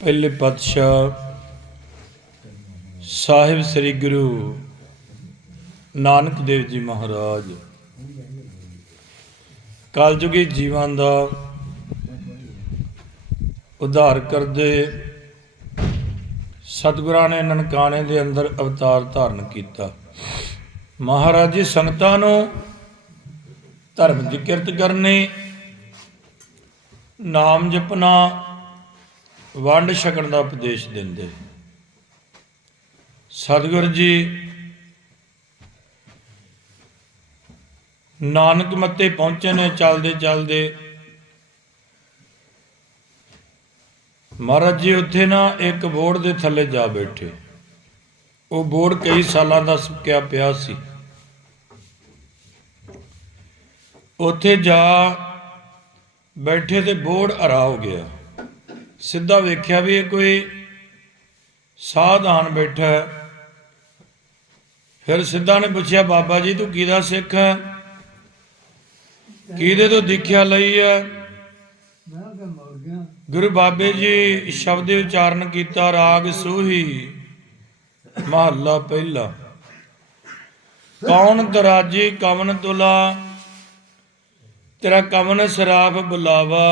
ਪਹਿਲੇ ਪਾਤਸ਼ਾਹ ਸਾਹਿਬ ਸ੍ਰੀ ਗੁਰੂ ਨਾਨਕ ਦੇਵ ਜੀ ਮਹਾਰਾਜ। ਕਾਲਜੁਗੀ ਜੀਵਾਂ ਦਾ ਉਧਾਰ ਕਰਦੇ ਸਤਿਗੁਰਾਂ ਨੇ ਨਨਕਾਣੇ ਦੇ ਅੰਦਰ ਅਵਤਾਰ ਧਾਰਨ ਕੀਤਾ। ਮਹਾਰਾਜ ਜੀ ਸੰਗਤਾਂ ਨੂੰ ਧਰਮ ਦੀ ਕਿਰਤ ਕਰਨੀ, ਨਾਮ ਜਪਣਾ ਵੰਡ ਛਕਣ ਦਾ ਉਪਦੇਸ਼ ਦਿੰਦੇ। ਸਤਿਗੁਰ ਜੀ, ਨਾਨਕ ਮੱਤੇ ਪਹੁੰਚੇ ਨੇ ਚੱਲਦੇ ਚੱਲਦੇ। ਮਹਾਰਾਜ ਜੀ, ਉੱਥੇ ਨਾ ਇੱਕ ਬੋਰਡ ਦੇ ਥੱਲੇ ਜਾ ਬੈਠੇ। ਉਹ ਬੋਰਡ ਕਈ ਸਾਲਾਂ ਦਾ ਸੁੱਕਿਆ ਪਿਆ ਸੀ। ਉੱਥੇ ਜਾ ਬੈਠੇ ਤੇ ਬੋਰਡ ਹਰਾ ਹੋ ਗਿਆ। ਸਿੱਧਾ ਵੇਖਿਆ ਵੀ ਇਹ ਕੋਈ ਸਾਧਾਨ ਬੈਠਾ ਫਿਰ ਸਿੱਧਾ ਨੇ ਪੁੱਛਿਆ, ਬਾਬਾ ਜੀ, ਤੂੰ ਕਿਹਦਾ ਸਿੱਖ ਹੈ? ਕਿਹਦੇ ਤੋਂ ਦੀਖਿਆ ਲਈ ਹੈ? ਗੁਰੂ ਬਾਬੇ ਜੀ ਸ਼ਬਦ ਉਚਾਰਨ ਕੀਤਾ, ਰਾਗ ਸੂਹੀ, ਮਹੱਲਾ ਪਹਿਲਾ। ਕੌਣ ਦਰਾਜੀ ਕਵਨ ਤੁਲਾ, ਤੇਰਾ ਕਵਨ ਸਰਾਫ ਬੁਲਾਵਾ।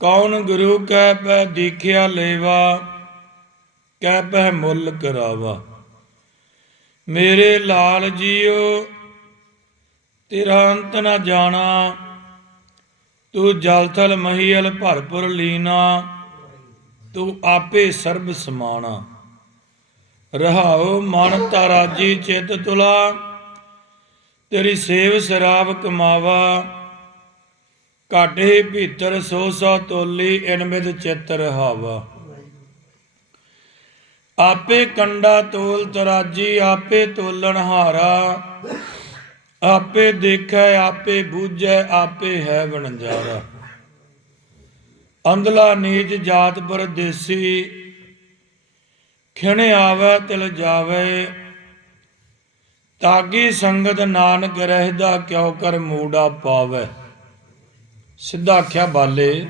ਕੌਣ ਗੁਰੂ ਕੈ ਪੈ ਦੇਖਿਆ ਲੇਵਾ, ਕਹਿ ਪੈ ਮੁੱਲ ਕਰਾਵਾ। ਮੇਰੇ ਲਾਲ ਜੀਓ, ਤੇਰਾ ਅੰਤ ਨਾ ਜਾਣਾ, ਤੂੰ ਜਲਥਲ ਮਹੀਲ ਭਰਪੁਰ ਲੀਨਾ, ਤੂੰ ਆਪੇ ਸਰਬ ਸਮਾਣਾ। ਰਹਾਉ ਮਨ ਤਾਰਾਜੀ ਚਿਤ ਤੁਲਾ, ਤੇਰੀ ਸੇਵ ਸਰਾਬ ਕਮਾਵਾ। ਕਾਢੇ ਭੀਤਰ ਸੋ ਸੋ ਤੋਲੀ ਇਨਮਿਦ ਚਿਤ ਰਹਾਵਾ ਆਪੇ ਕੰਡਾ ਤੋਲ ਤਰਾਜੀ, ਆਪੇ ਤੋਲਣ ਹਾਰਾ। ਆਪੇ ਦੇਖੈ, ਆਪੇ ਬੂਝੈ, ਆਪੇ ਹੈ ਵਣਜਾਰਾ। ਅੰਧਲਾ ਨੀਚ ਜਾਤ ਪਰਦੇਸੀ, ਖਿਣ ਆਵੈ, ਤਿਲ ਜਾਵੇ। ਤਾਗੀ ਸੰਗਤ ਨਾਨਕ ਰਹਿਦਾ, ਕਿਉ ਕਰ ਮੂੜਾ ਪਾਵੇ। ਸਿੱਧਾ ਆਖਿਆ, ਬਾਲੇ,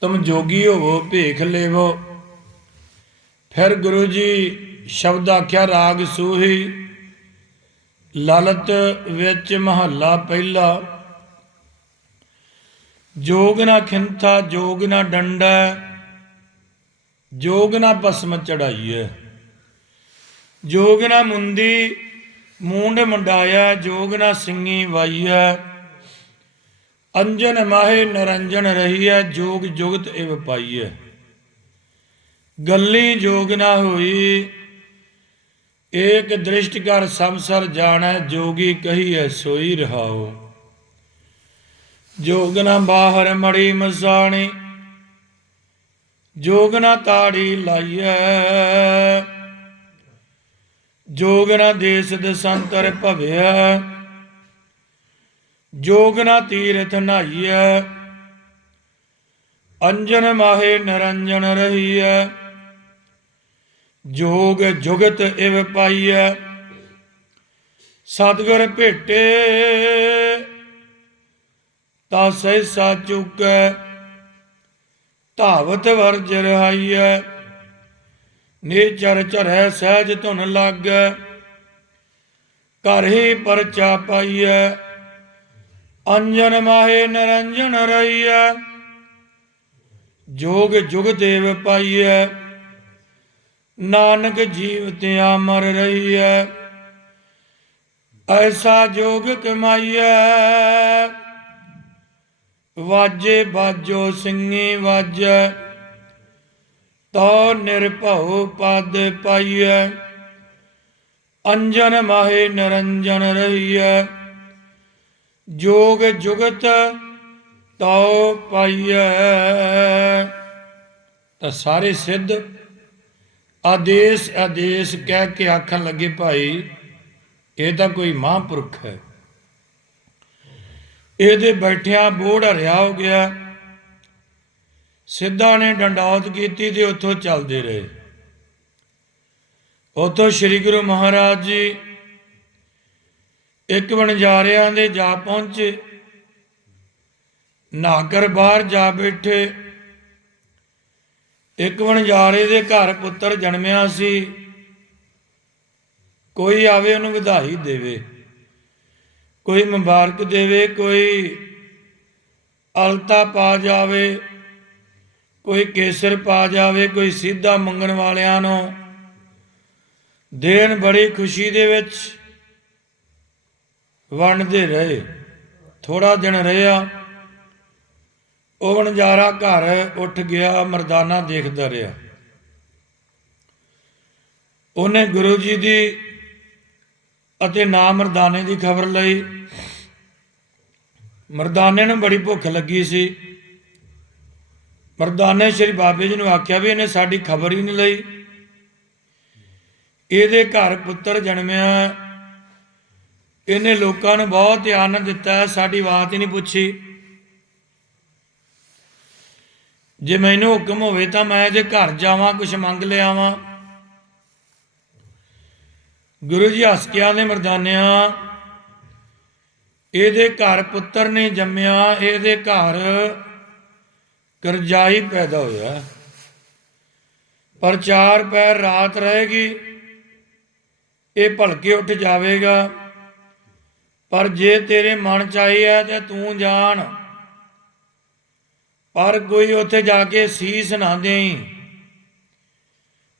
ਤੁਮ ਜੋਗੀ ਹੋਵੋ, ਭੇਖ ਲੇਵੋ। ਫਿਰ ਗੁਰੂ ਜੀ ਸ਼ਬਦ ਆਖਿਆ, ਰਾਗ ਸੂਹੀ ਲਲਤ ਵਿੱਚ ਮਹੱਲਾ ਪਹਿਲਾ। ਜੋਗ ਨਾ ਖਿੰਥਾ, ਜੋਗ ਨਾ ਡੰਡਾ, ਜੋਗ ਨਾ ਭਸਮ ਚੜਾਈਐ। ਜੋਗ ਨਾ ਮੁੰਦੀ, ਮੂੰਡ ਮੰਡਾਇਆ, ਜੋਗ ਨਾ ਸਿੰਘੀ ਵਾਈਐ। ਅੰਜਨ ਮਾਹੇ ਨਰੰਜਨ ਰਹੀਐ, ਜੋਗ ਜੁਗਤ ਇਵ ਪਾਈਐ। ਗੱਲੀ ਜੋਗ ਨਾ ਹੋਈ, ਏਕ ਦ੍ਰਿਸ਼ਟ ਕਰ ਸੰਸਰ ਜਾਣੈ, ਜੋਗੀ ਕਹੀਐ, ਸੋਈ ਰਹਾਓ ਜੋਗ ਨਾ ਬਾਹਰ ਮੜੀ ਮਸਾਣੀ, ਜੋਗ ਨਾ ਤਾੜੀ ਲਾਈਐ। ਜੋਗ ਨਾ ਦੇਸ ਦਸੰਤਰ ਭਵਿਆ ਜੋਗ ਨਾ ਤੀਰਥ ਨਾਈਐ ਅੰਜਨ ਮਾਹੇ ਨਿਰੰਜਨ ਰਹੀਐ। ਜੋਗ ਜੁਗਤ ਇਵ ਪਾਈਐ। ਸਤਿਗੁਰ ਭੇਟੇ, ਤਾ ਸਹਿ ਚੁਕੈ। ਧਾਵਤ ਵਰਜ ਰਹਾਈਐ। ਨੇਚਰ ਚਰੈ ਸਹਿਜ ਧੁਨ ਲਾਗੈ। ਘਰ ਹੀ ਪਰਚਾ ਪਾਈਐ। ਅੰਜਨ ਮਾਹੇ ਨਿਰੰਜਨ ਰਹੀਐ, ਜੋਗ ਜੁਗ ਦੇਵ ਪਾਈਐ, ਨਾਨਕ ਜੀਵ ਤੇ ਅਮਰ ਰਹੀਐ, ਐਸਾ ਜੋਗ ਕਮਾਈਐ। ਵਾਜੇ ਬਾਜੋ ਸਿੰਘੀ ਵਾਜੈ ਤੋ ਨਿਰਭਉ ਪਦ ਪਾਈਐ, ਅੰਜਨ ਮਾਹੇ ਨਿਰੰਜਨ ਰਹੀਐ। ਜੋਗ ਜੁਗਤ ਤਉ ਪਾਈਐ। ਤਾਂ ਸਾਰੇ ਸਿੱਧ ਆਦੇਸ਼ ਆਦੇਸ਼ ਕਹਿ ਕੇ ਆਖਣ ਲੱਗੇ, ਭਾਈ, ਇਹ ਤਾਂ ਕੋਈ ਮਹਾਂਪੁਰਖ ਹੈ। ਇਹਦੇ ਬੈਠਿਆਂ ਬੋੜ ਹਰਿਆ ਹੋ ਗਿਆ। ਸਿੱਧਾ ਨੇ ਡੰਡੌਤ ਕੀਤੀ ਤੇ ਉੱਥੋਂ ਚੱਲਦੇ ਰਹੇ। ਉੱਥੋਂ ਸ੍ਰੀ ਗੁਰੂ ਮਹਾਰਾਜ ਜੀ ਇੱਕ ਵਣਜਾਰਿਆਂ ਦੇ ਜਾ ਪਹੁੰਚੇ ਨਾਗਰ ਬਾਹਰ ਜਾ ਬੈਠੇ। ਇੱਕ ਵਣਜਾਰੇ ਦੇ ਘਰ ਪੁੱਤਰ ਜਨਮਿਆ ਸੀ। ਕੋਈ ਆਵੇ ਉਹਨੂੰ ਵਧਾਈ ਦੇਵੇ, ਕੋਈ ਮੁਬਾਰਕ ਦੇਵੇ, ਕੋਈ ਅਲਤਾ ਪਾ ਜਾਵੇ, ਕੋਈ ਕੇਸਰ ਪਾ ਜਾਵੇ, ਕੋਈ ਸਿੱਧਾ ਮੰਗਣ ਵਾਲਿਆਂ ਨੂੰ। ਦੇਣ ਬੜੀ ਖੁਸ਼ੀ ਦੇ ਵਿੱਚ ਵੰਡਦੇ ਰਹੇ। ਥੋੜਾ ਦਿਨ ਰਿਹਾ ਉਹ ਵਣਜਾਰਾ ਘਰ ਉੱਠ ਗਿਆ, ਮਰਦਾਨਾ ਦੇਖਦਾ ਰਿਹਾ। ਉਹਨੇ ਗੁਰੂ ਜੀ ਦੀ ਅਤੇ ਨਾ ਮਰਦਾਨੇ ਦੀ ਖਬਰ ਲਈ। ਮਰਦਾਨੇ ਨੂੰ ਬੜੀ ਭੁੱਖ ਲੱਗੀ ਸੀ। ਮਰਦਾਨੇ ਸ਼੍ਰੀ ਬਾਬੇ ਜੀ ਨੂੰ ਆਖਿਆ ਵੀ ਇਹਨੇ ਸਾਡੀ ਖਬਰ ਹੀ ਨਹੀਂ ਲਈ। ਇਹਦੇ ਘਰ ਪੁੱਤਰ ਜਨਮਿਆ ਇਹਨੇ ਲੋਕਾਂ ਨੂੰ ਬਹੁਤ ਧਿਆਨ ਦਿੱਤਾ, ਸਾਡੀ ਬਾਤ ਹੀ ਨਹੀਂ ਪੁੱਛੀ। ਜੇ ਮੈਨੂੰ ਹੁਕਮ ਹੋਵੇ ਤਾਂ ਮੈਂ ਇਹਦੇ ਘਰ ਜਾਵਾਂ ਕੁਝ ਮੰਗ ਲਿਆਵਾਂ। ਗੁਰੂ ਜੀ ਹੱਸ ਕੇ ਆਂਦੇ ਮਰਦਾਨਿਆਂ, ਇਹਦੇ ਘਰ ਪੁੱਤਰ ਨੇ ਜੰਮਿਆ, ਇਹਦੇ ਘਰ ਕਰਜ਼ਾਈ ਪੈਦਾ ਹੋਇਆ। ਪਰ ਚਾਰ ਪੈਰ ਰਾਤ ਰਹੇਗੀ, ਇਹ ਭਲਕੇ ਉੱਠ ਜਾਵੇਗਾ। ਪਰ ਜੇ ਤੇਰੇ ਮਨ ਚ ਆਈ ਹੈ ਤੇ ਤੂੰ ਜਾਣ। ਪਰ ਕੋਈ ਉੱਥੇ ਜਾ ਕੇ ਸੀਸ ਨਾ ਦੇਈ।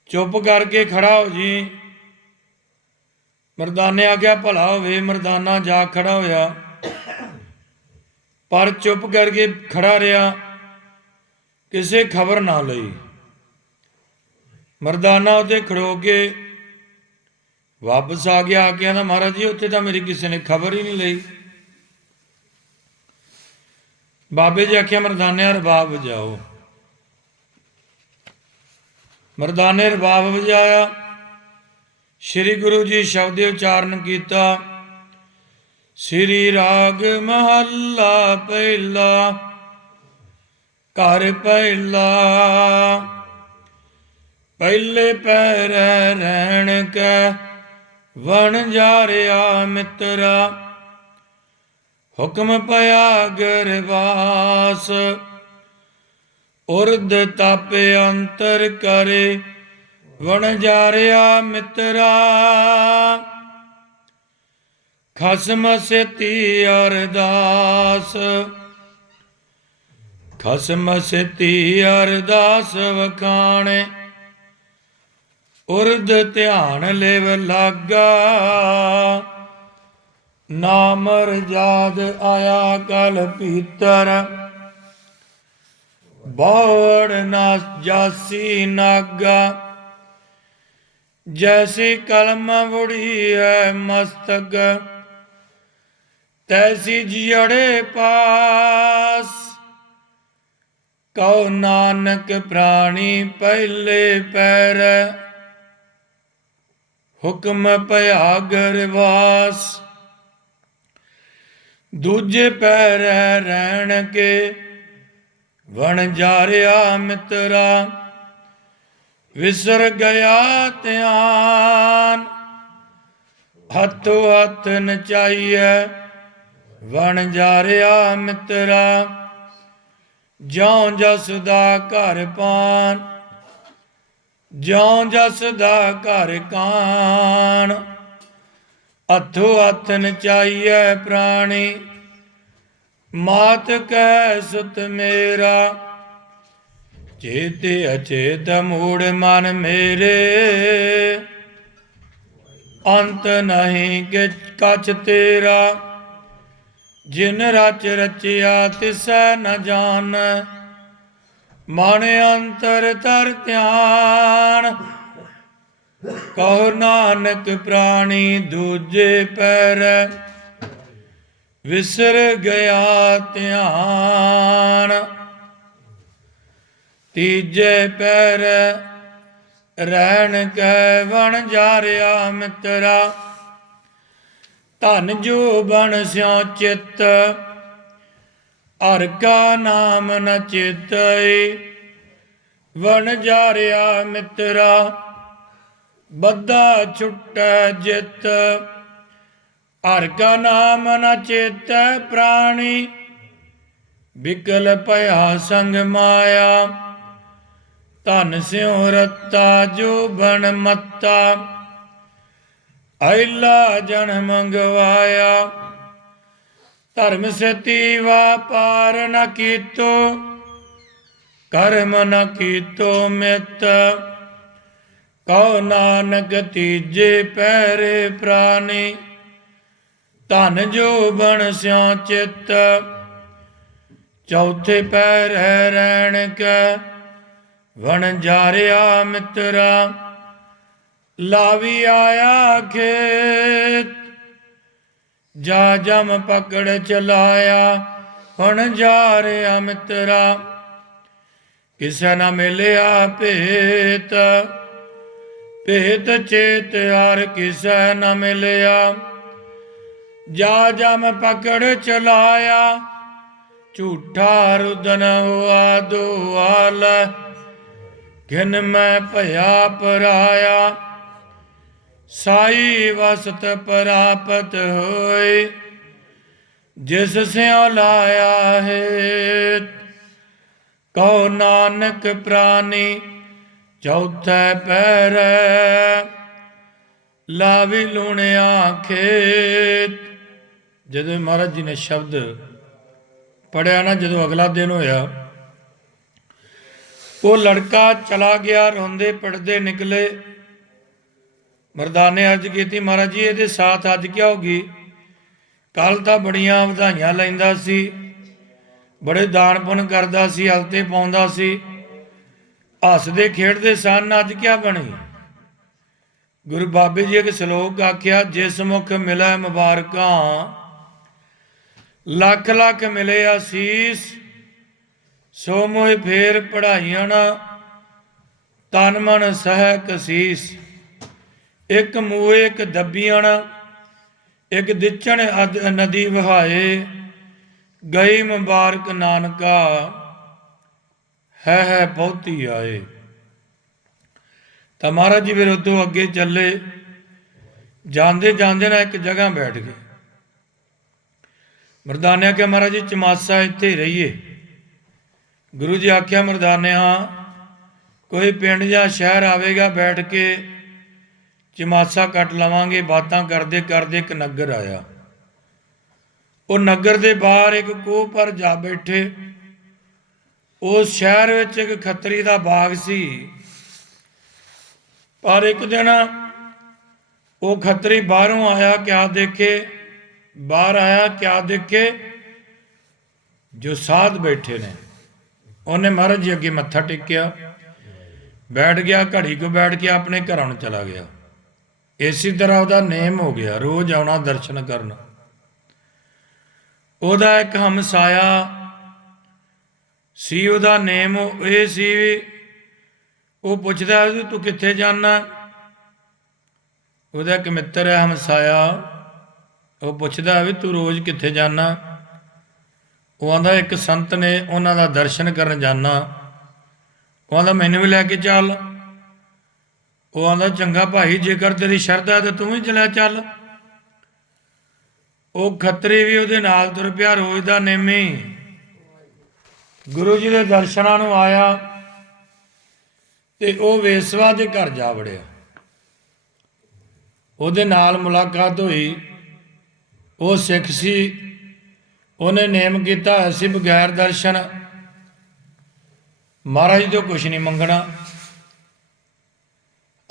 ਚੁੱਪ ਕਰਕੇ ਖੜਾ ਹੋ ਜੀ। ਮਰਦਾਨੇ ਆਖਿਆ, ਭਲਾ ਹੋਵੇ, ਮਰਦਾਨਾ ਜਾ ਖੜਾ ਹੋਇਆ। ਪਰ ਚੁੱਪ ਕਰਕੇ ਖੜਾ ਰਿਹਾ, ਕਿਸੇ ਖਬਰ ਨਾ ਲਈ। ਮਰਦਾਨਾ ਉੱਤੇ ਖੜੋ ਕੇ ਵਾਪਸ ਆ ਗਿਆ, ਆ ਕੇ ਆਂਦਾ ਮਹਾਰਾਜ ਜੀ, ਉੱਥੇ ਤਾਂ ਮੇਰੀ ਕਿਸੇ ਨੇ ਖਬਰ ਹੀ ਨਹੀਂ ਲਈ। ਬਾਬੇ ਜੀ ਆਖਿਆ ਮਰਦਾਨੇ ਰਬਾਬ ਵਜਾਓ। ਮਰਦਾਨੇ ਰਬਾਬ ਵਜਾਇਆ। ਸ੍ਰੀ ਗੁਰੂ ਜੀ ਸ਼ਬਦ ਉਚਾਰਨ ਕੀਤਾ। ਸ੍ਰੀ ਰਾਗ ਮਹੱਲਾ ਪਹਿਲਾ, ਘਰ ਪਹਿਲਾ। ਪਹਿਲੇ ਪੈਰ ਰਹਿਣ ਕੈ ਵਣ ਜਾਰਿਆ ਮਿੱਤਰਾ, ਹੁਕਮ ਪਿਆ ਗਰਵਾਸ। ਉਰਦ ਤਾਪੇ ਅੰਤਰ ਕਰੇ, ਵਣ ਜਾਰਿਆ ਮਿੱਤਰਾ। ਖਸਮ ਸਿਤੀ ਅਰਦਾਸ, ਖਸਮ ਸਿਤੀ ਅਰਦਾਸ ਵਖਾਣੇ। ਉਰਦ ਧਿਆਨ ਲਿਵ ਲਾਗਾ। ਨਾਮ ਰਜਾਦ ਆਇਆ ਕਲ ਪੀਤਰ। ਬੌੜ ਨਾ ਜਾਸੀ ਨਾਗਾ। ਜੈਸੀ ਕਲਮ ਵੜੀ ਹੈ ਮਸਤਕ। ਤੈਸੀ ਜੜੇ ਪਾਸ। ਕਉ ਨਾਨਕ ਪ੍ਰਾਣੀ ਪਹਿਲੇ ਪੈਰ। ਹੁਕਮ ਭਇਆ ਗਰਵਾਸ ਦੂਜੇ ਪੈਰ ਰਹਿਣ ਕੇ ਵਣ ਜਾਰਿਆ ਮਿੱਤਰਾ, ਵਿਸਰ ਗਿਆ ਧਿਆਨ। ਹੱਥੋ ਹੱਥ ਨਚਾਈਐ ਵਣ ਜਾਰਿਆ ਮਿੱਤਰਾ, ਜਿਉ ਜਸ ਦਾ ਘਰ ਪਾਨ। ਜਿਉ ਜਸ ਦਾ ਘਰ ਕਾਨ ਹੱਥੋ ਹੱਥ ਨਚਾਈਐ ਪ੍ਰਾਣੀ। ਮਾਤ ਕੈ ਸੁਤ ਮੇਰਾ, ਚੇਤੇ ਅਚੇਤ ਮੂੜ ਮਨ ਮੇਰੇ। ਅੰਤ ਨਹੀਂ ਕਿ ਕਛ ਤੇਰਾ, ਜਿਨ ਰਚ ਰਚਿਆ ਤਿਸੈ ਨ ਜਾਣ। ਮਨ ਅੰਤਰ ਤਰ ਧਿਆਨ। ਕਹੋ ਨਾਨਕ ਪ੍ਰਾਣੀ ਦੂਜੇ ਪੈਰ ਵਿਸਰ ਗਿਆ ਧਿਆਨ। ਤੀਜੇ ਪੈਰ ਰਹਿਣ ਕੈ ਵਣ ਜਾਰਿਆ ਮਿੱਤਰਾ। ਧਨ ਜੋ ਬਣ ਸਿਓ ਚਿੱਤ ਹਰ ਕਾ ਨਾਮ ਨ ਚੇਤਈ ਵਣ ਜਾਰਿਆ ਮਿੱਤਰਾ ਬੱਦਾ ਛੁਟੈ ਜਿਤ। ਹਰ ਕਾ ਨਾਮ ਨ ਚੇਤੈ ਪ੍ਰਾਣੀ ਵਿਕਲ ਭਇਆ ਸੰਗ ਮਾਇਆ। ਧਨ ਸਿਉ ਰਤਾ ਜੋ ਬਣ ਮੱਤਾ ਐਲਾ ਜਨ ਮੰਗਵਾਇਆ। ਧਰਮ ਸਤੀ ਵਾਪਾਰ ਨ ਕੀਤੋ, ਕਰਮ ਨ ਕੀਤੋ ਮਿਤ। ਕਉ ਨਾਨਕ ਤੀਜੇ ਪੈਰੇ ਪ੍ਰਾਨੀ, ਧਨ ਜੋ ਬਣ ਸਿਉ ਚਿੱਤ। ਚੌਥੇ ਪੈਰ ਹੈ ਰਹਿਣ ਕੈ, ਵਣ ਜਾਰਿਆ ਮਿੱਤਰਾ। ਲਾਵੀ ਆਇਆ ਖੇਤ ਜਾ ਜਮ ਪਕੜ ਚਲਾਇਆ, ਹੁਣ ਜਾ ਰਿਆ ਮਿੱਤਰਾ। ਕਿਸੇ ਨਾ ਮਿਲਿਆ ਭੇਤ ਭੇਤ ਚੇਤ ਯਾਰ ਕਿਸੇ ਨਾ ਮਿਲਿਆ। ਜਾ ਜਮ ਪਕੜ ਚਲਾਇਆ, ਝੂਠਾ ਰੁਦਨ ਹੋਆ ਦੁਆਲ। ਘਿਨ ਮੈਂ ਭਇਆ ਪਰਾਇਆ ਸਾਈ ਵਸਤ ਪ੍ਰਾਪਤ ਹੋਏ, ਜਿਸ ਸਿਉ ਲਾਇਆ ਹੈ ਕਉ ਨਾਨਕ ਪ੍ਰਾਨੀ ਚੌਥੈ ਪੈਰ, ਲਾਵੀ ਲੂਣਿਆ ਖੇਤ। ਜਦੋਂ ਮਹਾਰਾਜ ਜੀ ਨੇ ਸ਼ਬਦ ਪੜਿਆ ਨਾ, ਜਦੋਂ ਅਗਲਾ ਦਿਨ ਹੋਇਆ, ਉਹ ਲੜਕਾ ਚਲਾ ਗਿਆ ਰੋਂਦੇ ਪੜਦੇ ਨਿਕਲੇ। ਮਰਦਾਨੇ ਅੱਜ ਕੀਤੀ, ਮਹਾਰਾਜ ਜੀ, ਇਹਦੇ ਸਾਥ ਅੱਜ ਕੀ ਹੋਗੀ ਕੱਲ ਤਾਂ ਬੜੀਆਂ ਵਧਾਈਆਂ ਲੈਂਦਾ ਸੀ, ਬੜੇ ਦਾਨ ਪੁੰਨ ਕਰਦਾ ਸੀ, ਹਲਤੇ ਪਾਉਂਦਾ ਸੀ। ਹੱਸਦੇ, ਖੇਡਦੇ ਸਨ, ਅੱਜ ਕੀ ਬਣੀ? ਗੁਰੂ ਬਾਬੇ ਜੀ ਇੱਕ ਸ਼ਲੋਕ ਆਖਿਆ, ਜਿਸ ਮੁਖ ਮਿਲੈ ਮੁਬਾਰਕਾਂ, ਲੱਖ ਲੱਖ ਮਿਲੇ ਆਸੀਸ ਸੋ ਮੋਹਿ ਫੇਰ ਪੜਾਈਆਂ ਤਨ ਮਨ ਸਹਿ ਕਸੀਸ। ਇੱਕ ਮੂਏ ਇੱਕ ਦੱਬੀਆਂ ਇੱਕ ਦਿਚਣ ਅਦ ਨਦੀ ਵਹਾਏ, ਗਈ ਮੁਬਾਰਕ ਨਾਨਕਾ, ਹੈ ਹੈ ਬਹੁਤੀ ਆਏ। ਤਾਂ ਮਹਾਰਾਜ ਜੀ ਫਿਰ ਉਦੋਂ ਅੱਗੇ ਚੱਲੇ, ਜਾਂਦੇ ਜਾਂਦੇ ਨਾ ਇੱਕ ਜਗ੍ਹਾ ਬੈਠ ਗਏ। ਮਰਦਾਨਿਆ ਕਿ ਮਹਾਰਾਜ ਜੀ, ਚਮਾਸਾ ਇੱਥੇ ਰਹੀਏ। ਗੁਰੂ ਜੀ ਆਖਿਆ ਮਰਦਾਨਿਆ ਕੋਈ ਪਿੰਡ ਜਾਂ ਸ਼ਹਿਰ ਆਵੇਗਾ ਬੈਠ ਕੇ ਚਮਾਸਾ ਕੱਟ ਲਵਾਂਗੇ, ਬਾਤਾਂ ਕਰਦੇ ਕਰਦੇ ਇੱਕ ਨਗਰ ਆਇਆ। ਉਹ ਨਗਰ ਦੇ ਬਾਹਰ ਇੱਕ ਕੋਹ ਪਰ ਜਾ ਬੈਠੇ। ਉਸ ਸ਼ਹਿਰ ਵਿੱਚ ਇੱਕ ਖੱਤਰੀ ਦਾ ਬਾਗ ਸੀ। ਪਰ ਇੱਕ ਦਿਨ ਉਹ ਖੱਤਰੀ ਬਾਹਰੋਂ ਆਇਆ, ਕਿਆ ਦੇਖੇ? ਬਾਹਰ ਆਇਆ, ਕਿਆ ਦੇਖੇ? ਜੋ ਸਾਧ ਬੈਠੇ ਨੇ। ਉਹਨੇ ਮਹਾਰਾਜ ਜੀ ਅੱਗੇ ਮੱਥਾ ਟੇਕਿਆ। ਬੈਠ ਗਿਆ, ਘੜੀ ਕੋ ਬੈਠ ਕੇ ਆਪਣੇ ਘਰਾਂ ਨੂੰ ਚਲਾ ਗਿਆ। ਇਸੇ ਤਰ੍ਹਾਂ ਉਹਦਾ ਨੇਮ ਹੋ ਗਿਆ, ਰੋਜ਼ ਆਉਣਾ ਦਰਸ਼ਨ ਕਰਨ। ਉਹਦਾ ਇੱਕ ਹਮਸਾਇਆ ਸੀ, ਉਹਦਾ ਨੇਮ ਇਹ ਸੀ ਵੀ ਉਹ ਪੁੱਛਦਾ ਵੀ ਤੂੰ ਕਿੱਥੇ ਜਾਣਾ ਉਹਦਾ ਇੱਕ ਮਿੱਤਰ ਹੈ ਹਮਸਾਇਆ, ਉਹ ਪੁੱਛਦਾ ਵੀ, ਤੂੰ ਰੋਜ਼ ਕਿੱਥੇ ਜਾਣਾ ਉਹ ਆਂਦਾ, ਇੱਕ ਸੰਤ ਨੇ ਉਹਨਾਂ ਦਾ ਦਰਸ਼ਨ ਕਰਨ ਜਾਣਾ ਉਹ ਆਂਦਾ, ਮੈਨੂੰ ਵੀ ਲੈ ਕੇ ਚੱਲ। ਉਹ ਆਂਦਾ, ਚੰਗਾ ਭਾਈ, ਜੇਕਰ ਤੇਰੀ ਸ਼ਰਧਾ ਤੇ ਤੂੰ ਵੀ ਚਲਾ ਚੱਲ। ਉਹ ਖੱਤਰੀ ਵੀ ਉਹਦੇ ਨਾਲ ਤੁਰ ਪਿਆ, ਰੋਜ਼ ਦਾ ਨੇਮੀ। ਗੁਰੂ ਜੀ ਦੇ ਦਰਸ਼ਨਾਂ ਨੂੰ ਆਇਆ ਤੇ ਉਹ ਵੇਸਵਾ ਦੇ ਘਰ ਜਾ ਵੜਿਆ। ਉਹਦੇ ਨਾਲ ਮੁਲਾਕਾਤ ਹੋਈ। ਉਹ ਸਿੱਖ ਸੀ। ਉਹਨੇ ਨੇਮ ਕੀਤਾ, ਅਸੀਂ ਬਗੈਰ ਦਰਸ਼ਨ। ਮਹਾਰਾਜ ਤੋਂ ਕੁਝ ਨਹੀਂ ਮੰਗਣਾ।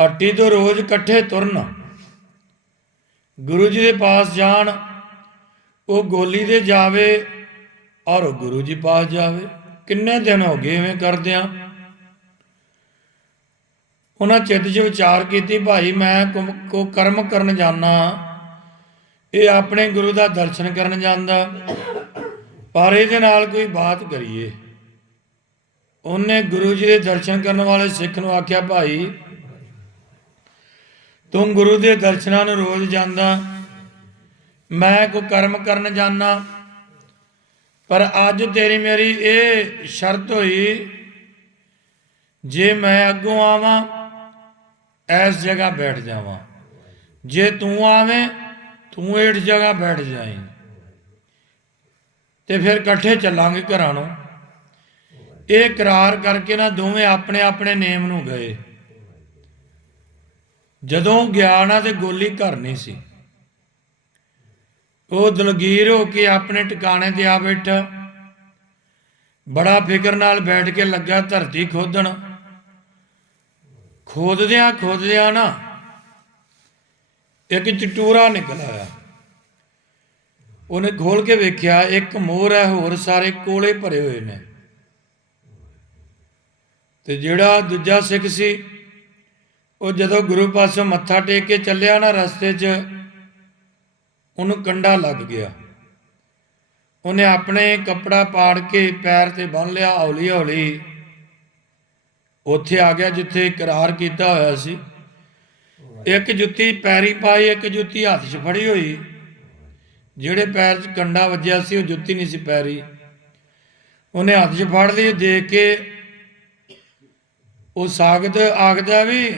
ਹੱਟੀ ਤੋਂ ਰੋਜ਼ ਇਕੱਠੇ ਤੁਰਨ। ਗੁਰੂ ਜੀ ਦੇ ਪਾਸ ਜਾਣ, ਉਹ ਗੋਲੀ ਦੇ ਜਾਵੇ ਔਰ ਉਹ ਗੁਰੂ ਜੀ ਪਾਸ ਜਾਵੇ। ਕਿੰਨੇ ਦਿਨ ਹੋ ਗਏ ਐਵੇਂ ਕਰਦਿਆਂ। ਉਹਨਾਂ ਚਿੱਤ 'ਚ ਵਿਚਾਰ ਕੀਤੀ, ਭਾਈ, ਮੈਂ ਕੁਮ- ਕੋ ਕਰਮ ਕਰਨ ਜਾਣਾ ਇਹ ਆਪਣੇ ਗੁਰੂ ਦਾ ਦਰਸ਼ਨ ਕਰਨ ਜਾਂਦਾ। ਪਰ ਇਹਦੇ ਨਾਲ ਕੋਈ ਬਾਤ ਕਰੀਏ। ਉਹਨੇ ਗੁਰੂ ਜੀ ਦੇ ਦਰਸ਼ਨ ਕਰਨ ਵਾਲੇ ਸਿੱਖ ਨੂੰ ਆਖਿਆ, ਭਾਈ ਤੂੰ ਗੁਰੂ ਦੇ ਦਰਸ਼ਨਾਂ ਨੂੰ ਰੋਜ਼ ਜਾਂਦਾ। ਮੈਂ ਕੋ ਕਰਮ ਕਰਨ ਜਾਣਾ ਪਰ ਅੱਜ ਤੇਰੀ ਮੇਰੀ ਇਹ ਸ਼ਰਤ ਹੋਈ, ਜੇ ਮੈਂ ਅੱਗੋਂ ਆਵਾਂ ਐਸ ਜਗ੍ਹਾ ਬੈਠ ਜਾਵਾਂ। ਜੇ ਤੂੰ ਆਵੇਂ, ਤੂੰ ਏਠ ਜਗ੍ਹਾ ਬੈਠ ਜਾਈਂ। ਤੇ ਫਿਰ ਇਕੱਠੇ ਚੱਲਾਂਗੇ ਘਰਾਂ ਨੂੰ। ਇਹ ਇਕਰਾਰ ਕਰਕੇ ਨਾ ਦੋਵੇਂ ਆਪਣੇ ਆਪਣੇ ਨੇਮ ਨੂੰ ਗਏ। ਜਦੋਂ ਗਿਆ ਨਾ ਤੇ ਗੋਲੀ ਘਰ ਨਹੀਂ ਸੀ। ਉਹ ਦਲਗੀਰ ਹੋ ਕੇ ਆਪਣੇ ਟਿਕਾਣੇ ਤੇ ਆ ਬੈਠਾ। ਬੜਾ ਫਿਕਰ ਨਾਲ ਬੈਠ ਕੇ ਲੱਗਾ ਧਰਤੀ ਖੋਦਣ। ਖੋਦਦਿਆਂ ਖੋਦਦਿਆਂ ਨਾ ਇੱਕ ਚਟੂਰਾ ਨਿਕਲ ਆਇਆ। ਉਹਨੇ ਖੋਲ ਕੇ ਵੇਖਿਆ ਇੱਕ ਮੋਹਰ ਹੈ, ਹੋਰ ਸਾਰੇ ਕੋਲੇ ਭਰੇ ਹੋਏ ਨੇ। ਤੇ ਜਿਹੜਾ ਦੂਜਾ ਸਿੱਖ ਸੀ ਉਹ ਜਦੋਂ ਗੁਰੂ ਪਾਸੋਂ ਮੱਥਾ ਟੇਕ ਕੇ ਚੱਲਿਆ ਨਾ ਰਸਤੇ 'ਚ, ਉਹਨੂੰ ਕੰਡਾ ਲੱਗ ਗਿਆ। ਉਹਨੇ ਆਪਣੇ ਕੱਪੜਾ ਪਾੜ ਕੇ ਪੈਰ ਤੇ ਬੰਨ ਲਿਆ, ਹੌਲੀ ਹੌਲੀ। ਉੱਥੇ ਆ ਗਿਆ ਜਿੱਥੇ ਇਕਰਾਰ ਕੀਤਾ ਹੋਇਆ ਸੀ। ਇੱਕ ਜੁੱਤੀ ਪੈਰੀ ਪਾਈ, ਇੱਕ ਜੁੱਤੀ ਹੱਥ 'ਚ ਫੜੀ ਹੋਈ। ਜਿਹੜੇ ਪੈਰ 'ਚ ਕੰਡਾ ਵੱਜਿਆ ਸੀ, ਉਹ ਜੁੱਤੀ ਨਹੀਂ ਸੀ ਪੈਰੀ। ਉਹਨੇ ਹੱਥ 'ਚ ਫੜ ਲਈ, ਦੇਖ ਕੇ ਉਹ ਸਾਗਤ ਆਖਦਾ ਵੀ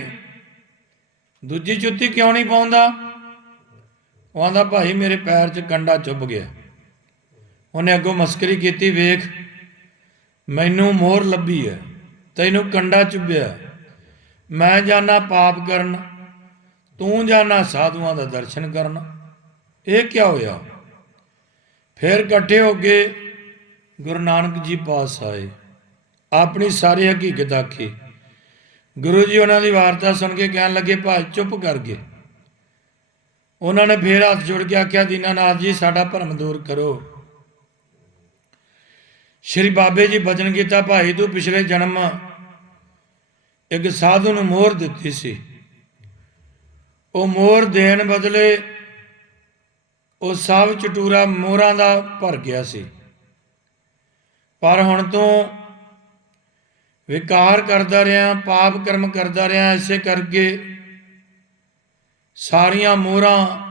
ਦੂਜੀ ਜੁੱਤੀ ਕਿਉਂ ਨਹੀਂ ਪਾਉਂਦਾ? ਉਹ ਆਂਦਾ, ਭਾਈ, ਮੇਰੇ ਪੈਰ 'ਚ ਕੰਡਾ ਚੁੱਭ ਗਿਆ। ਉਹਨੇ ਅੱਗੋਂ ਮਸਕਰੀ ਕੀਤੀ, ਵੇਖ, ਮੈਨੂੰ ਮੋਹਰ ਲੱਭੀ ਹੈ ਤੈਨੂੰ ਕੰਡਾ ਚੁੱਭਿਆ। ਮੈਂ ਜਾਣਾ ਪਾਪ ਕਰਨ, ਤੂੰ ਜਾਣਾ ਸਾਧੂਆਂ ਦਾ ਦਰਸ਼ਨ ਕਰਨ। ਇਹ ਕੀ ਹੋਇਆ? ਫਿਰ ਇਕੱਠੇ ਹੋ ਕੇ ਗੁਰੂ ਨਾਨਕ ਜੀ ਪਾਸ ਆਏ। ਆਪਣੀ ਸਾਰੀ ਹਕੀਕਤ ਆਖੀ। ਗੁਰੂ ਜੀ ਉਹਨਾਂ ਦੀ ਵਾਰਤਾ ਸੁਣ ਕੇ ਕਹਿਣ ਲੱਗੇ, ਭਾਈ ਚੁੱਪ ਕਰ ਗਏ। ਉਹਨਾਂ ਨੇ ਫੇਰ ਹੱਥ ਜੋੜ ਕੇ ਆਖਿਆ, ਦੀਨਾਨਾਥ ਜੀ, ਸਾਡਾ ਭਰਮ ਦੂਰ ਕਰੋ। ਸ਼੍ਰੀ ਬਾਬੇ ਜੀ ਬਚਨ ਕੀਤਾ, ਭਾਈ ਤੂੰ ਪਿਛਲੇ ਜਨਮ ਇੱਕ ਸਾਧੂ ਨੂੰ ਮੋਹਰ ਦਿੱਤੀ ਸੀ। ਉਹ ਮੋਹਰ ਦੇਣ ਬਦਲੇ ਉਹ ਸਭ ਚਟੂਰਾ ਮੋਹਰਾਂ ਦਾ ਭਰ ਗਿਆ ਸੀ। ਪਰ ਹੁਣ ਤੋਂ ਵਿਕਾਰ ਕਰਦਾ ਰਿਹਾ ਪਾਪ ਕਰਮ ਕਰਦਾ ਰਿਹਾ ਐਸੇ ਕਰਕੇ ਸਾਰੀਆਂ ਮੋਹਰਾਂ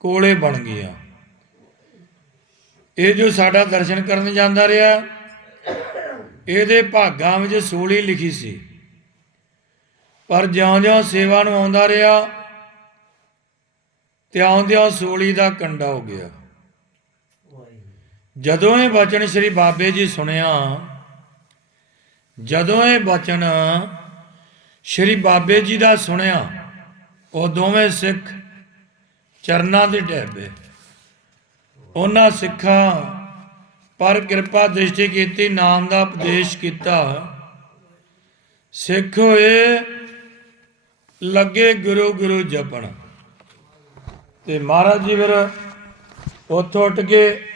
ਕੋਲੇ ਬਣ ਗਈਆਂ। ਇਹ ਜੋ ਸਾਡਾ ਦਰਸ਼ਨ ਕਰਨ ਜਾਂਦਾ ਰਿਹਾ ਇਹਦੇ ਭਾਗਾਂ ਵਿੱਚ ਸੂਲੀ ਲਿਖੀ ਸੀ। ਪਰ ਜਿਉਂ-ਜਿਉਂ ਸੇਵਾ ਨੂੰ ਆਉਂਦਾ ਰਿਹਾ ਤਿਉਂ-ਤਿਉਂ ਸੂਲੀ ਦਾ ਕੰਡਾ ਹੋ ਗਿਆ। ਜਦੋਂ ਇਹ ਬਚਨ ਸ੍ਰੀ ਬਾਬੇ ਜੀ ਸੁਣਿਆ ਜਦੋਂ ਇਹ ਬਚਨ ਸ੍ਰੀ ਬਾਬੇ ਜੀ ਦਾ ਸੁਣਿਆ, ਉਹ ਦੋਵੇਂ ਸਿੱਖ ਚਰਨਾਂ ਦੇ ਢੈਬੇ ਉਹਨਾਂ ਸਿੱਖਾਂ ਪਰ ਕਿਰਪਾ ਦ੍ਰਿਸ਼ਟੀ ਕੀਤੀ, ਨਾਮ ਦਾ ਉਪਦੇਸ਼ ਕੀਤਾ। ਸਿੱਖ ਹੋਏ, ਲੱਗੇ ਗੁਰੂ ਗੁਰੂ ਜਪਣ। ਤੇ ਮਹਾਰਾਜ ਜੀ ਫਿਰ ਉੱਥੋਂ ਉੱਠ ਕੇ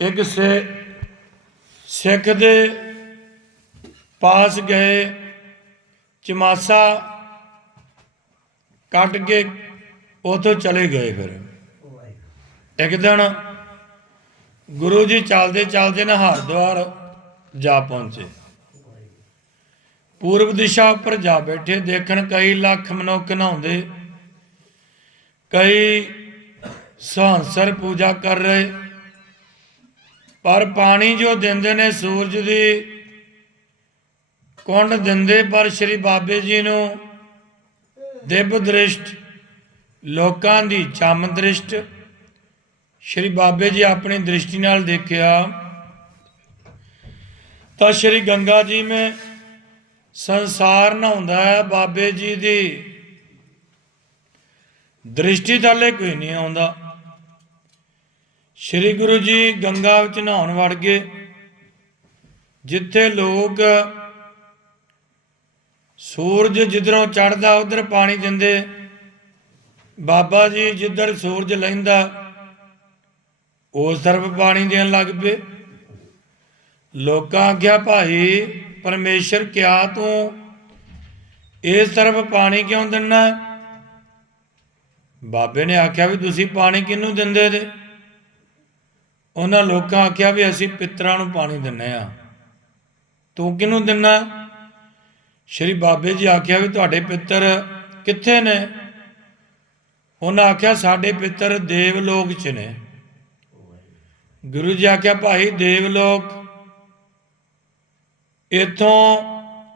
ਇੱਕ ਸੇ ਸਿੱਖ ਦੇ ਪਾਸ ਗਏ, ਚਮਾਸਾ ਕੱਟ ਕੇ ਉਥੋਂ ਚਲੇ ਗਏ ਫਿਰ। ਇੱਕ ਦਿਨ ਗੁਰੂ ਜੀ ਚੱਲਦੇ ਚੱਲਦੇ ਨਾ ਹਰਿਦੁਆਰ ਜਾ ਪਹੁੰਚੇ। ਪੂਰਬ ਦਿਸ਼ਾ ਉੱਪਰ ਜਾ ਬੈਠੇ, ਦੇਖਣ ਕਈ ਲੱਖ ਮਨੁੱਖ ਨਹਾਉਂਦੇ, ਕਈ ਸਹੰਸਰ ਪੂਜਾ ਕਰ ਰਹੇ, ਪਰ ਪਾਣੀ ਜੋ ਦਿੰਦੇ ਨੇ ਸੂਰਜ ਦੀ ਕੁੰਡ ਦਿੰਦੇ, ਪਰ ਸ਼੍ਰੀ ਬਾਬੇ ਜੀ ਨੂੰ ਦਿਵ ਦ੍ਰਿਸ਼ਟ, ਲੋਕਾਂ ਦੀ ਚੰਮ ਦ੍ਰਿਸ਼ਟ। ਸ਼੍ਰੀ ਬਾਬੇ ਜੀ ਆਪਣੀ ਦ੍ਰਿਸ਼ਟੀ ਨਾਲ ਦੇਖਿਆ। ਤਾਂ ਸ਼੍ਰੀ ਗੰਗਾ ਜੀ ਮੈਂ ਸੰਸਾਰ ਨਹਾਉਂਦਾ ਹੈ, ਬਾਬੇ ਜੀ ਦੀ ਦ੍ਰਿਸ਼ਟੀ ਥੱਲੇ ਕੋਈ ਨਹੀਂ ਆਉਂਦਾ। ਸ਼੍ਰੀ ਗੁਰੂ ਜੀ ਗੰਗਾ ਵਿੱਚ ਨਹਾਉਣ ਵੜ ਗਏ, ਜਿੱਥੇ ਲੋਕ ਸੂਰਜ ਜਿੱਧਰੋਂ ਚੜਦਾ ਉਧਰ ਪਾਣੀ ਦਿੰਦੇ। ਬਾਬਾ ਜੀ ਜਿੱਧਰ ਸੂਰਜ ਲੈਂਦਾ ਉਸ ਤਰਫ ਪਾਣੀ ਦੇਣ ਲੱਗ ਪਏ। ਲੋਕਾਂ ਆਖਿਆ, ਭਾਈ, ਪਰਮੇਸ਼ਰ ਕਿਆ ਤੂੰ? ਇਹ ਤਰਫ ਪਾਣੀ ਕਿਉਂ ਦਿੰਨਾ? ਬਾਬੇ ਨੇ ਆਖਿਆ ਵੀ, ਤੁਸੀਂ ਪਾਣੀ ਕਿਹਨੂੰ ਦਿੰਦੇ ਤੇ ਉਹਨਾਂ ਲੋਕਾਂ ਆਖਿਆ ਵੀ, ਅਸੀਂ ਪਿੱਤਰਾਂ ਨੂੰ ਪਾਣੀ ਦਿੰਨੇ ਆ। ਤੂੰ ਕਿਹਨੂੰ ਦਿੰਨਾ? ਸ਼੍ਰੀ ਬਾਬੇ ਜੀ ਆਖਿਆ ਵੀ ਤੁਹਾਡੇ ਪਿੱਤਰ ਕਿੱਥੇ ਨੇ? ਉਹਨਾਂ ਆਖਿਆ, ਸਾਡੇ ਪਿੱਤਰ ਦੇਵ ਲੋਕ ਚ ਨੇ। ਗੁਰੂ ਜੀ ਆਖਿਆ, ਭਾਈ ਦੇਵ ਲੋਕ ਇਥੋਂ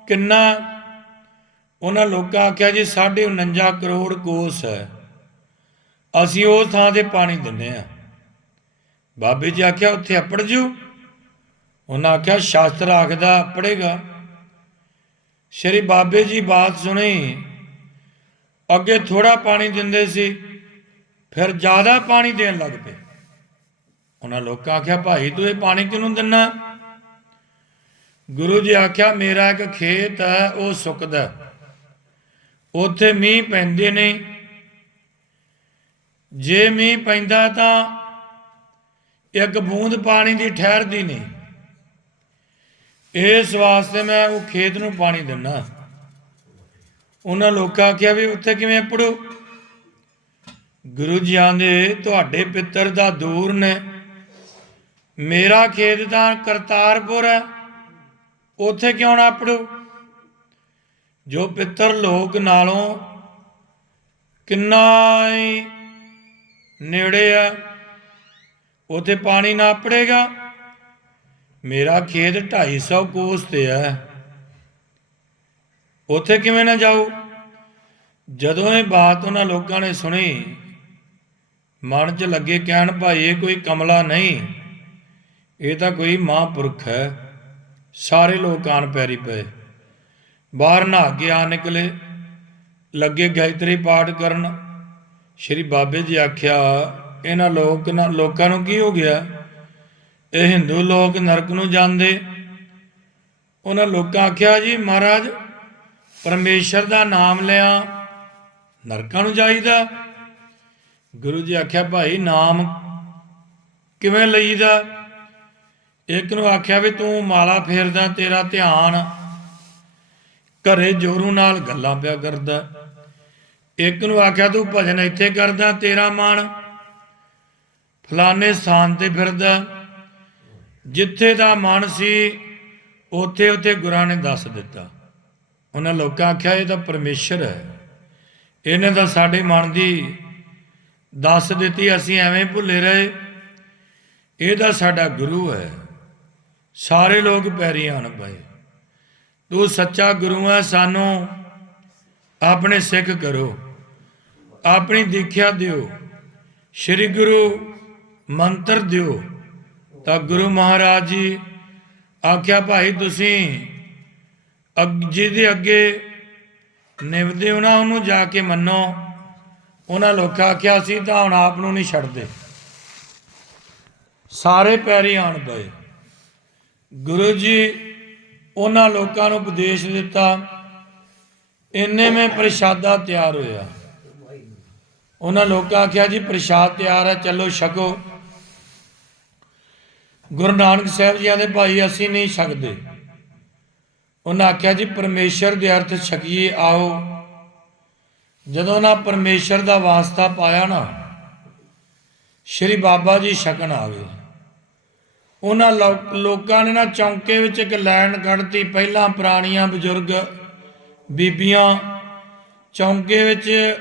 ਕਿੰਨਾ? ਉਹਨਾਂ ਲੋਕਾਂ ਆਖਿਆ, ਜੀ 49 ਕਰੋੜ ਕੋਸ ਹੈ। ਅਸੀਂ ਉਸ ਥਾਂ ਤੇ ਪਾਣੀ ਦਿੰਨੇ ਆ ਬਾਬੇ ਜੀ ਆਖਿਆ, ਉੱਥੇ ਅਪੜ ਜੂ? ਉਹਨਾਂ ਆਖਿਆ, ਸ਼ਾਸਤਰ ਆਖਦਾ, ਅਪੜੇਗਾ। ਸ਼੍ਰੀ ਬਾਬੇ ਜੀ ਬਾਤ ਸੁਣੀ। ਅੱਗੇ ਥੋੜਾ ਪਾਣੀ ਦਿੰਦੇ ਸੀ, ਫਿਰ ਜ਼ਿਆਦਾ ਪਾਣੀ ਦੇਣ ਲੱਗ ਪਏ। ਉਹਨਾਂ ਲੋਕਾਂ ਆਖਿਆ, ਭਾਈ, ਤੂੰ ਇਹ ਪਾਣੀ ਕਿਹਨੂੰ ਦਿੰਨਾ? ਗੁਰੂ ਜੀ ਆਖਿਆ, ਮੇਰਾ ਇੱਕ ਖੇਤ ਹੈ, ਉਹ ਸੁੱਕਦਾ ਉੱਥੇ ਮੀਂਹ ਪੈਂਦੇ ਨਹੀਂ ਜੇ ਮੀਂਹ ਪੈਂਦਾ ਤਾਂ ਇੱਕ ਬੂੰਦ ਪਾਣੀ ਦੀ ਠਹਿਰਦੀ ਨਹੀਂ। ਇਸ ਵਾਸਤੇ ਮੈਂ ਉਹ ਖੇਤ ਨੂੰ ਪਾਣੀ ਦਿੰਨਾ ਉਹਨਾਂ ਲੋਕਾਂ ਆਖਿਆ ਵੀ ਉੱਥੇ ਕਿਵੇਂ ਪੜੂ ਗੁਰੂ ਜੀ ਆਂਦੇ, ਤੁਹਾਡੇ ਪਿੱਤਰ ਦਾ ਦੂਰ ਨੇ। ਮੇਰਾ ਖੇਤ ਤਾਂ ਕਰਤਾਰਪੁਰ ਹੈ। ਉੱਥੇ ਕਿਉਂ ਨਾ ਪੜੂ ਜੋ ਪਿੱਤਰ ਲੋਕ ਨਾਲੋਂ ਕਿੰਨਾ ਹੀ ਨੇੜੇ ਆ, ਉਥੇ ਪਾਣੀ ਨਾ ਪੜੇਗਾ ਮੇਰਾ ਖੇਤ 250 ਕੋਸ ਤੇ ਹੈ। ਉਥੇ ਕਿਵੇਂ ਨਾ ਜਾਊ? ਜਦੋਂ ਇਹ ਬਾਤ ਉਹਨਾਂ ਲੋਕਾਂ ਨੇ ਸੁਣੀ, ਮਨ 'ਚ ਲੱਗੇ ਕਹਿਣ, ਭਾਈ, ਇਹ ਕੋਈ ਕਮਲਾ ਨਹੀਂ। ਇਹ ਤਾਂ ਕੋਈ ਮਹਾਂਪੁਰਖ ਹੈ। ਸਾਰੇ ਲੋਕ ਆਣ ਪੈਰੀ ਪਏ। ਬਾਹਰ ਨਹਾ ਕੇ ਆ ਨਿਕਲੇ। ਲੱਗੇ ਗਾਇਤਰੀ ਪਾਠ ਕਰਨ। ਸ਼੍ਰੀ ਬਾਬੇ ਜੀ ਆਖਿਆ, ਇਹਨਾਂ ਲੋਕ ਨਾ ਲੋਕਾਂ ਨੂੰ ਕੀ ਹੋ ਗਿਆ? ਇਹ ਹਿੰਦੂ ਲੋਕ ਨਰਕ ਨੂੰ ਜਾਂਦੇ ਉਹਨਾਂ ਲੋਕਾਂ ਆਖਿਆ, ਜੀ ਮਹਾਰਾਜ, ਪਰਮੇਸ਼ਰ ਦਾ ਨਾਮ ਲਿਆ, ਨਰਕਾਂ ਨੂੰ ਜਾਈਦਾ। ਗੁਰੂ ਜੀ ਆਖਿਆ, ਭਾਈ, ਨਾਮ ਕਿਵੇਂ ਲਈਦਾ? ਇੱਕ ਨੂੰ ਆਖਿਆ ਵੀ, ਤੂੰ ਮਾਲਾ ਫੇਰਦਾ, ਤੇਰਾ ਧਿਆਨ ਘਰੇ ਜੋਰੂ ਨਾਲ ਗੱਲਾਂ ਪਿਆ ਕਰਦਾ। ਇੱਕ ਨੂੰ ਆਖਿਆ, ਤੂੰ ਭਜਨ ਇੱਥੇ ਕਰਦਾ, ਤੇਰਾ ਮਨ ਫਲਾਣੇ ਸਥਾਨ ਤੇ ਫਿਰਦਾ। ਜਿੱਥੇ ਦਾ ਮਨ ਸੀ, ਉੱਥੇ ਉੱਥੇ ਗੁਰਾਂ ਨੇ ਦੱਸ ਦਿੱਤਾ। ਉਹਨਾਂ ਲੋਕਾਂ ਆਖਿਆ, ਇਹ ਤਾਂ ਪਰਮੇਸ਼ਰ ਹੈ। ਇਹਨੇ ਤਾਂ ਸਾਡੇ ਮਨ ਦੀ ਦੱਸ ਦਿੱਤੀ, ਅਸੀਂ ਐਵੇਂ ਭੁੱਲੇ ਰਹੇ। ਇਹ ਤਾਂ ਸਾਡਾ ਗੁਰੂ ਹੈ। ਸਾਰੇ ਲੋਕ ਪੈਰੀ ਆਣ ਪਏ। ਤੂੰ ਸੱਚਾ ਗੁਰੂ ਹੈ, ਸਾਨੂੰ ਆਪਣੇ ਸਿੱਖ ਕਰੋ। ਆਪਣੀ ਦੀਖਿਆ ਦਿਓ। ਸ੍ਰੀ ਗੁਰੂ ਮੰਤਰ ਦਿਓ। ਤਾਂ ਗੁਰੂ ਮਹਾਰਾਜ ਜੀ ਆਖਿਆ, ਭਾਈ ਤੁਸੀਂ ਅੱਗ, ਜਿਹਦੇ ਅੱਗੇ ਨਿਵਦੇ ਉਹਨਾਂ ਉਹਨੂੰ ਜਾ ਕੇ ਮੰਨੋ। ਉਹਨਾਂ ਲੋਕਾਂ ਆਖਿਆ ਸੀ ਤਾਂ ਹੁਣ ਆਪ ਨੂੰ ਨਹੀਂ ਛੱਡਦੇ। ਸਾਰੇ ਪੈਰੀ ਆਣ ਪਏ। ਗੁਰੂ ਜੀ ਉਹਨਾਂ ਲੋਕਾਂ ਨੂੰ ਉਪਦੇਸ਼ ਦਿੱਤਾ, ਇੰਨੇ ਮੈਂ ਪ੍ਰਸ਼ਾਦਾ ਤਿਆਰ ਹੋਇਆ। ਉਹਨਾਂ ਲੋਕਾਂ ਆਖਿਆ, ਜੀ ਪ੍ਰਸ਼ਾਦ ਤਿਆਰ ਹੈ, ਚੱਲੋ ਛਕੋ। ਗੁਰੂ ਨਾਨਕ ਸਾਹਿਬ ਜੀ ਆਂਦੇ ਭਾਈ ਅਸੀਂ ਨਹੀਂ ਛਕਦੇ। ਉਹਨਾਂ ਆਖਿਆ ਜੀ, ਪਰਮੇਸ਼ਰ ਦੇ ਅਰਥ ਛਕੀਏ, ਆਓ। ਜਦੋਂ ਨਾ ਪਰਮੇਸ਼ਰ ਦਾ ਵਾਸਤਾ ਪਾਇਆ ਨਾ, ਸ਼੍ਰੀ ਬਾਬਾ ਜੀ ਛਕਣ ਆ ਗਏ। ਉਹਨਾਂ ਲੋ- ਲੋਕਾਂ ਨੇ ਨਾ ਚੌਂਕੇ ਵਿੱਚ ਇੱਕ ਲਾਈਨ ਕੱਢਤੀ, ਪਹਿਲਾਂ ਪੁਰਾਣੀਆਂ ਬਜ਼ੁਰਗ ਬੀਬੀਆਂ, ਚੌਂਕੇ ਵਿੱਚ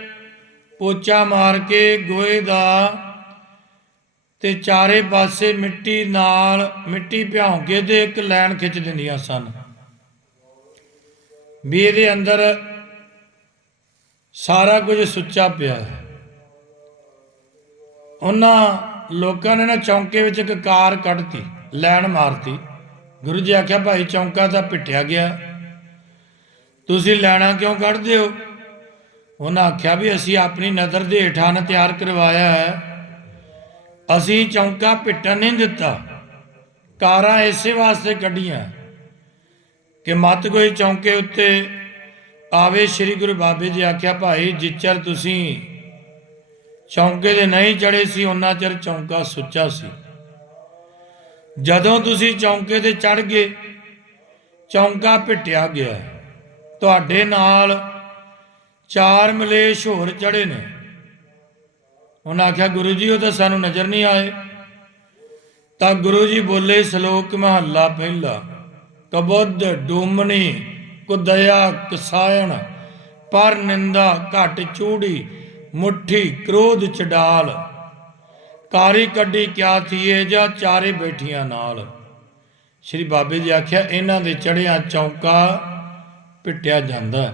ਪੋਚਾ ਮਾਰ ਕੇ ਗੋਏ ਦਾ ਤੇ ਚਾਰੇ ਪਾਸੇ ਮਿੱਟੀ ਨਾਲ ਮਿੱਟੀ ਭਿਉਂ ਕੇ ਤੇ ਇੱਕ ਲਾਈਨ ਖਿੱਚ ਦਿੰਦੀਆਂ ਸਨ। ਵੀ ਇਹਦੇ ਅੰਦਰ ਸਾਰਾ ਕੁਝ ਸੁੱਚਾ ਪਿਆ ਹੈ। ਉਹਨਾਂ ਲੋਕਾਂ ਨੇ ਨਾ ਚੌਂਕੇ ਵਿੱਚ ਇੱਕ ਕਾਰ ਕੱਢਤੀ ਲੈਣ ਮਾਰਤੀ। ਗੁਰੂ ਜੀ ਆਖਿਆ, ਭਾਈ, ਚੌਂਕਾ ਤਾਂ ਪਿੱਟਿਆ ਗਿਆ। ਤੁਸੀਂ ਲੈਣਾ ਕਿਉਂ ਕੱਢਦੇ ਹੋ? ਉਹਨਾਂ ਆਖਿਆ, ਵੀ ਅਸੀਂ ਆਪਣੀ ਨਜ਼ਰ ਦੇ ਹੇਠਾਂ ਨਾ ਤਿਆਰ ਕਰਵਾਇਆ ਹੈ। ਅਸੀਂ ਚੌਂਕਾ ਪਿੱਟਣ ਨਹੀਂ ਦਿੱਤਾ। ਕਾਰਾਂ ਇਸੇ ਵਾਸਤੇ ਕੱਢੀਆਂ ਕਿ ਮਤ ਕੋਈ ਚੌਂਕੇ ਉੱਤੇ ਆਵੇ ਸ੍ਰੀ ਗੁਰੂ ਬਾਬੇ ਜੀ ਆਖਿਆ, ਭਾਈ, ਜਿੱਚਰ ਤੁਸੀਂ ਚੌਂਕੇ ਦੇ ਨਹੀਂ ਚੜੇ ਸੀ ਉਹਨਾਂ ਚਿਰ ਚੌਂਕਾ ਸੁੱਚਾ ਸੀ। ਜਦੋਂ ਤੁਸੀਂ ਚੌਂਕੇ ਤੇ ਚੜ ਗਏ, ਚੌਂਕਾ ਪਿੱਟਿਆ ਗਿਆ। ਤੁਹਾਡੇ ਨਾਲ ਚਾਰ ਮਲੇਸ਼ ਹੋਰ ਚੜੇ ਨੇ। ਉਹਨਾਂ ਆਖਿਆ, ਗੁਰੂ ਜੀ, ਉਹ ਤਾਂ ਸਾਨੂੰ ਨਜ਼ਰ ਨਹੀਂ ਆਏ। ਤਾਂ ਗੁਰੂ ਜੀ ਬੋਲੇ, ਸ਼ਲੋਕ ਮਹੱਲਾ ਪਹਿਲਾ, ਕਬੁੱਧ, ਡੂਮਣੀ, ਕੁਦਇਆ, ਕਸਾਇਣ, ਪਰ ਨਿੰਦਾ, ਘਟ ਚੂੜੀ, ਮੁੱਠੀ, ਕ੍ਰੋਧ, ਚਡਾਲ, ਕਾਰੀ ਕੱਢੀ ਕਿਆ ਥੀਏ ਜਾਂ ਚਾਰੇ ਬੈਠੀਆਂ ਨਾਲ। ਸ਼੍ਰੀ ਬਾਬੇ ਜੀ ਆਖਿਆ, ਇਹਨਾਂ ਦੇ ਚੜਿਆ ਚੌਂਕਾ ਪਿੱਟਿਆ ਜਾਂਦਾ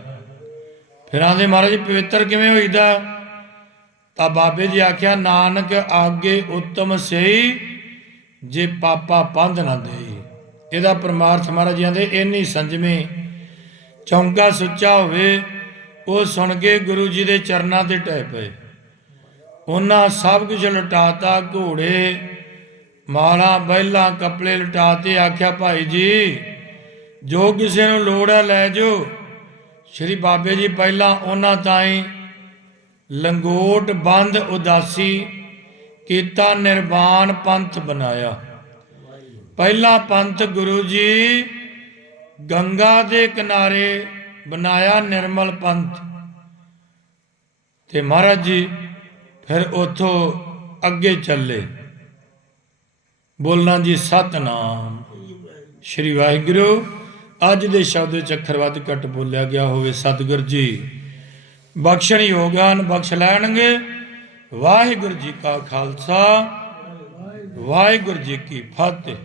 ਫਿਰ ਆਂਦੇ ਮਹਾਰਾਜ, ਪਵਿੱਤਰ ਕਿਵੇਂ ਹੋਈਦਾ? ਤਾਂ ਬਾਬੇ ਜੀ ਆਖਿਆ, ਨਾਨਕ, ਆਗੇ ਉੱਤਮ ਸਈ, ਜੇ ਪਾਪਾ ਪੰਧ ਨਾ ਦੇਈ। ਇਹਦਾ ਪਰਮਾਰਥ ਮਹਾਰਾਜ ਜੀ ਦੇ ਇੰਨੀ ਸੰਜਮੇ, ਚੌਂਕਾ ਸੁੱਚਾ ਹੋਵੇ, ਉਹ ਸੁਣ ਕੇ ਗੁਰੂ ਜੀ ਦੇ ਚਰਨਾਂ ਤੇ ਟਹਿ ਪਏ। ਉਹਨਾਂ ਸਭ ਕੁਝ ਲਟਾਤਾ, ਘੋੜੇ, ਮਾਲਾ, ਬੈਲਾਂ, ਕੱਪੜੇ ਲਟਾਤੇ। ਆਖਿਆ, ਭਾਈ ਜੀ, ਜੋ ਕਿਸੇ ਨੂੰ ਲੋੜ ਹੈ ਲੈ ਜਾਓ। ਸ਼੍ਰੀ ਬਾਬੇ ਜੀ ਪਹਿਲਾਂ ਉਹਨਾਂ ਤਾਈਂ ਲੰਗੋਟ ਬੰਦ ਉਦਾਸੀ ਕੀਤਾ ਨਿਰਵਾਣ ਪੰਥ ਬਣਾਇਆ। ਪਹਿਲਾ ਪੰਥ ਗੁਰੂ ਜੀ ਗੰਗਾ ਦੇ ਕਿਨਾਰੇ ਬਣਾਇਆ ਨਿਰਮਲ ਪੰਥ। ਤੇ ਮਹਾਰਾਜ ਜੀ ਫਿਰ ਉਥੋਂ ਅੱਗੇ ਚੱਲੇ। ਬੋਲਣਾ ਜੀ, ਸਤਨਾਮ। ਸ਼੍ਰੀ ਵਾਹਿਗੁਰੂ, ਅੱਜ ਦੇ ਸ਼ਬਦ ਚ ਅੱਖਰ ਵੱਧ ਘੱਟ ਬੋਲਿਆ ਗਿਆ ਹੋਵੇ, ਸਤਿਗੁਰ ਜੀ। ਬਖਸ਼ਣ ਯੋਗਾਨ ਬਖਸ਼ ਲੈਣਗੇ। ਵਾਹਿਗੁਰੂ ਜੀ ਕਾ ਖਾਲਸਾ ਵਾਹਿਗੁਰੂ ਜੀ ਕੀ ਫਤਿਹ।